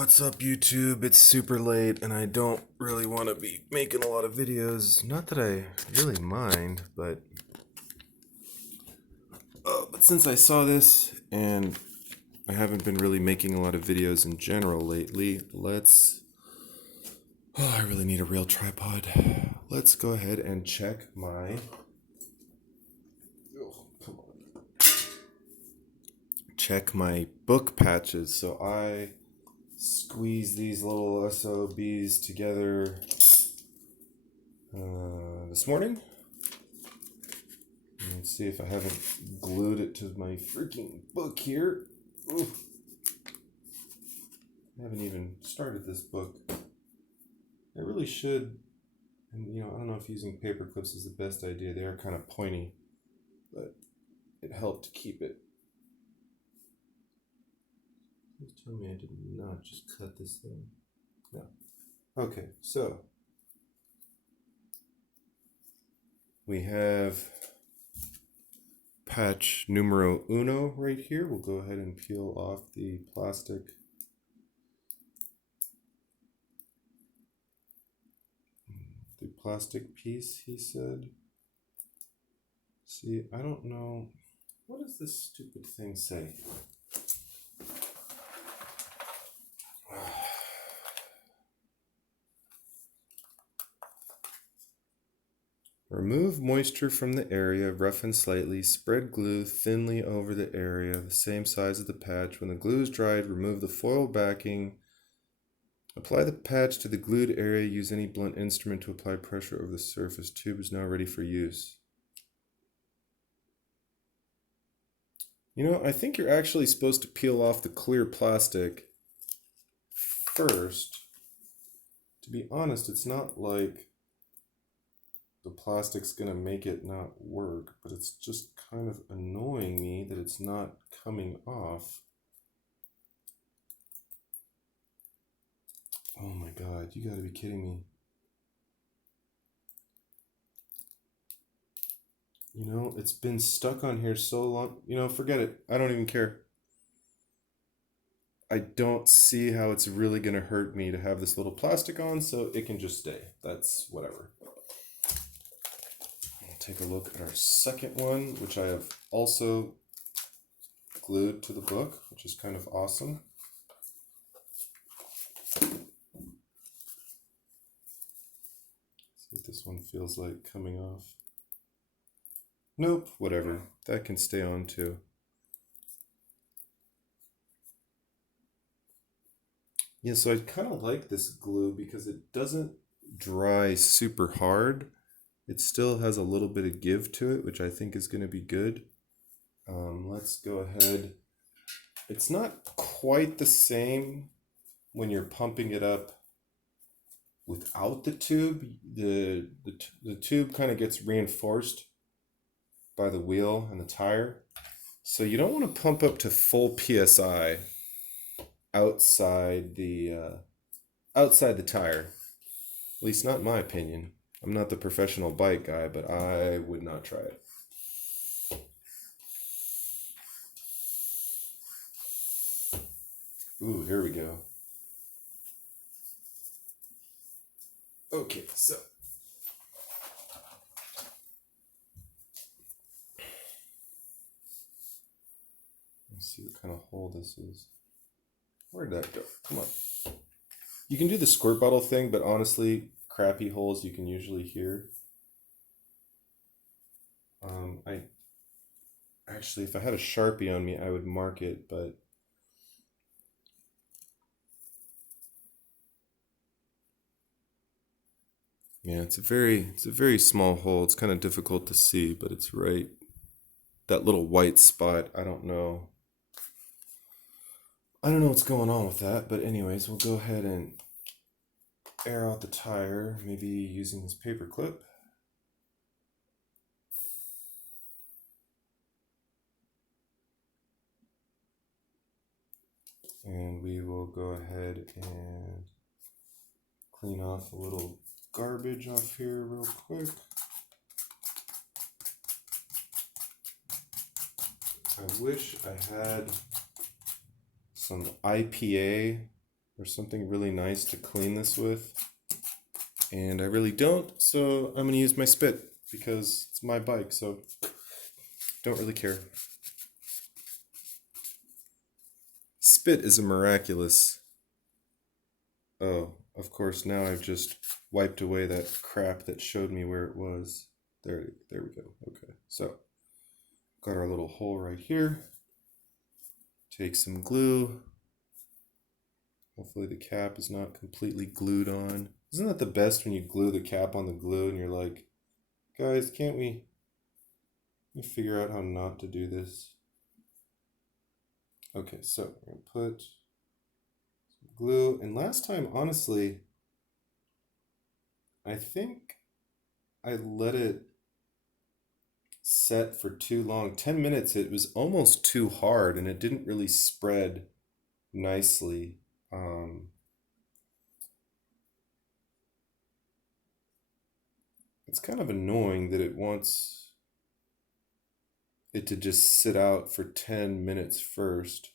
What's up, YouTube? It's super late and I don't really want to be making a lot of videos. Not that I really mind, but since I saw this and I haven't been really making a lot of videos in general lately, I really need a real tripod. Let's go ahead and check my... Check my book patches. So I squeeze these little SOBs together this morning. Let's see if I haven't glued it to my freaking book here. Ooh. I haven't even started this book. I really should. And I don't know if using paper clips is the best idea. They are kind of pointy, but it helped to keep it. Please tell me I did not just cut this thing. No. Okay, so we have patch numero uno right here. We'll go ahead and peel off the plastic. The plastic piece, he said. See, I don't know. What does this stupid thing say? Remove moisture from the area, roughen slightly, spread glue thinly over the area, the same size as the patch. When the glue is dried, remove the foil backing. Apply the patch to the glued area. Use any blunt instrument to apply pressure over the surface. Tube is now ready for use. I think you're actually supposed to peel off the clear plastic first. To be honest, it's not like the plastic's gonna make it not work, but it's just kind of annoying me that it's not coming off. Oh my God, you gotta be kidding me. It's been stuck on here so long. Forget it. I don't even care. I don't see how it's really gonna hurt me to have this little plastic on, so it can just stay. That's whatever. Take a look at our second one, which I have also glued to the book, which is kind of awesome. See what this one feels like coming off. Nope, whatever. That can stay on too. Yeah, so I kind of like this glue because it doesn't dry super hard. It still has a little bit of give to it, which I think is going to be good. Let's go ahead. It's not quite the same when you're pumping it up without the tube. The tube kind of gets reinforced by the wheel and the tire. So you don't want to pump up to full PSI outside the tire. At least not in my opinion. I'm not the professional bike guy, but I would not try it. Ooh, here we go. Okay, so let's see what kind of hole this is. Where'd that go? Come on. You can do the squirt bottle thing, but honestly, crappy holes you can usually hear. Actually, if I had a Sharpie on me, I would mark it, but yeah, it's a very small hole. It's kind of difficult to see, but it's right. That little white spot, I don't know. I don't know what's going on with that, but anyways, we'll go ahead and air out the tire, maybe using this paper clip. And we will go ahead and clean off a little garbage off here real quick. I wish I had some IPA or something really nice to clean this with. And I really don't, so I'm going to use my spit because it's my bike, so don't really care. Spit is a miraculous... Oh, of course, now I've just wiped away that crap that showed me where it was. There we go. Okay, so got our little hole right here. Take some glue. Hopefully the cap is not completely glued on. Isn't that the best when you glue the cap on the glue and you're like, guys, can't we figure out how not to do this? Okay, so we're gonna put some glue. And last time, honestly, I think I let it set for too long. 10 minutes, it was almost too hard and it didn't really spread nicely. It's kind of annoying that it wants it to just sit out for 10 minutes first.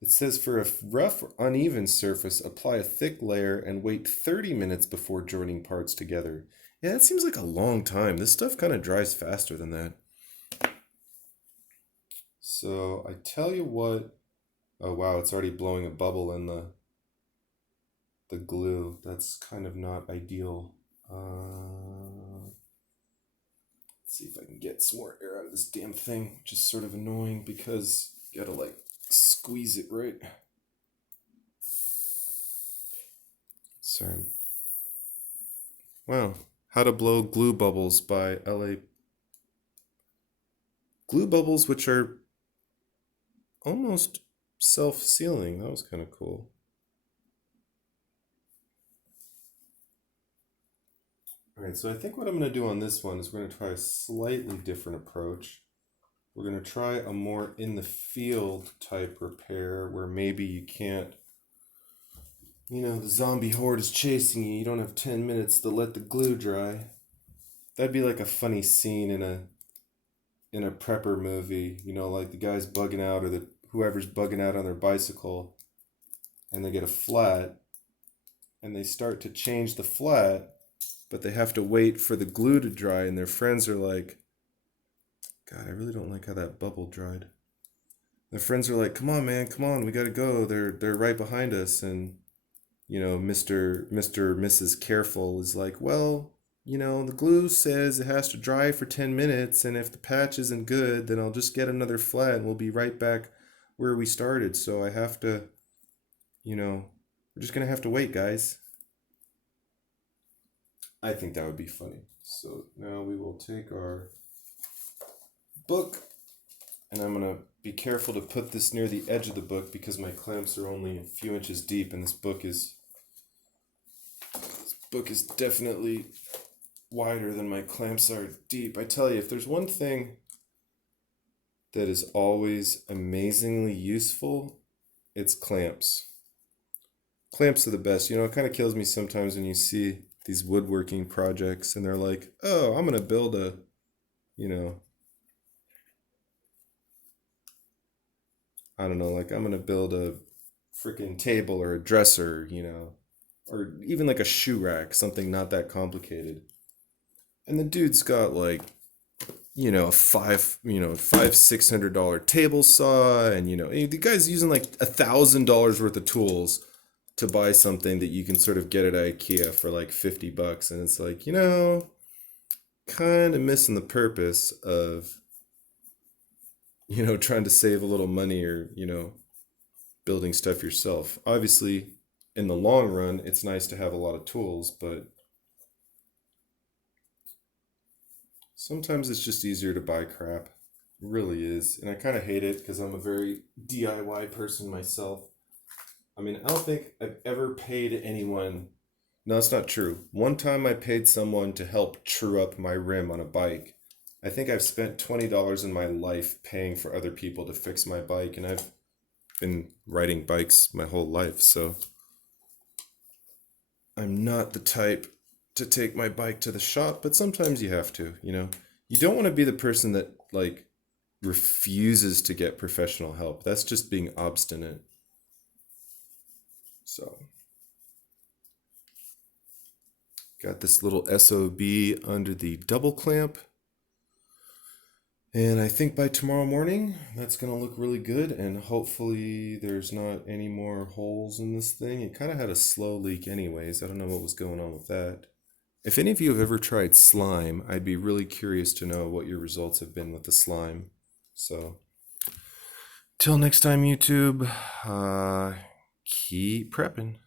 It says for a rough, uneven surface, apply a thick layer and wait 30 minutes before joining parts together. Yeah, that seems like a long time. This stuff kind of dries faster than that. So I tell you what. Oh wow, it's already blowing a bubble in the glue. That's kind of not ideal. Let's see if I can get some more air out of this damn thing, which is sort of annoying because you gotta like squeeze it right. Sorry. Wow. How to Blow Glue Bubbles by LA. Glue bubbles which are almost self-sealing. That was kind of cool. Alright, so I think what I'm going to do on this one is we're going to try a slightly different approach. We're going to try a more in the field type repair where maybe you can't, the zombie horde is chasing you. You don't have 10 minutes to let the glue dry. That'd be like a funny scene in a prepper movie, like the guy's bugging out or whoever's bugging out on their bicycle and they get a flat and they start to change the flat, but they have to wait for the glue to dry and their friends are like, God, I really don't like how that bubble dried. Their friends are like, come on, man, come on, we gotta go. They're right behind us. And, Mr. Mrs. Careful is like, well, the glue says it has to dry for 10 minutes. And if the patch isn't good, then I'll just get another flat and we'll be right back where we started. So I have to, we're just gonna have to wait, guys. I think that would be funny. So now we will take our book and I'm going to be careful to put this near the edge of the book because my clamps are only a few inches deep and this book is definitely wider than my clamps are deep. I tell you, if there's one thing that is always amazingly useful, it's clamps. Clamps are the best. It kind of kills me sometimes when you see these woodworking projects and they're like, oh, I'm going to build a, I don't know, like I'm going to build a freaking table or a dresser, or even like a shoe rack, something not that complicated. And the dude's got like, $600 table saw and, the guy's using like $1,000 worth of tools to buy something that you can sort of get at IKEA for like $50. And it's like, kind of missing the purpose of, trying to save a little money or, building stuff yourself. Obviously, in the long run, it's nice to have a lot of tools, but sometimes it's just easier to buy crap. It really is. And I kind of hate it because I'm a very DIY person myself. I mean, I don't think I've ever paid anyone. No, that's not true. One time I paid someone to help true up my rim on a bike. I think I've spent $20 in my life paying for other people to fix my bike, and I've been riding bikes my whole life, so I'm not the type to take my bike to the shop, but sometimes you have to, You don't want to be the person that, like, refuses to get professional help. That's just being obstinate. So, got this little SOB under the double clamp. And I think by tomorrow morning, that's going to look really good. And hopefully there's not any more holes in this thing. It kind of had a slow leak anyways. I don't know what was going on with that. If any of you have ever tried slime, I'd be really curious to know what your results have been with the slime. So, till next time, YouTube, keep prepping.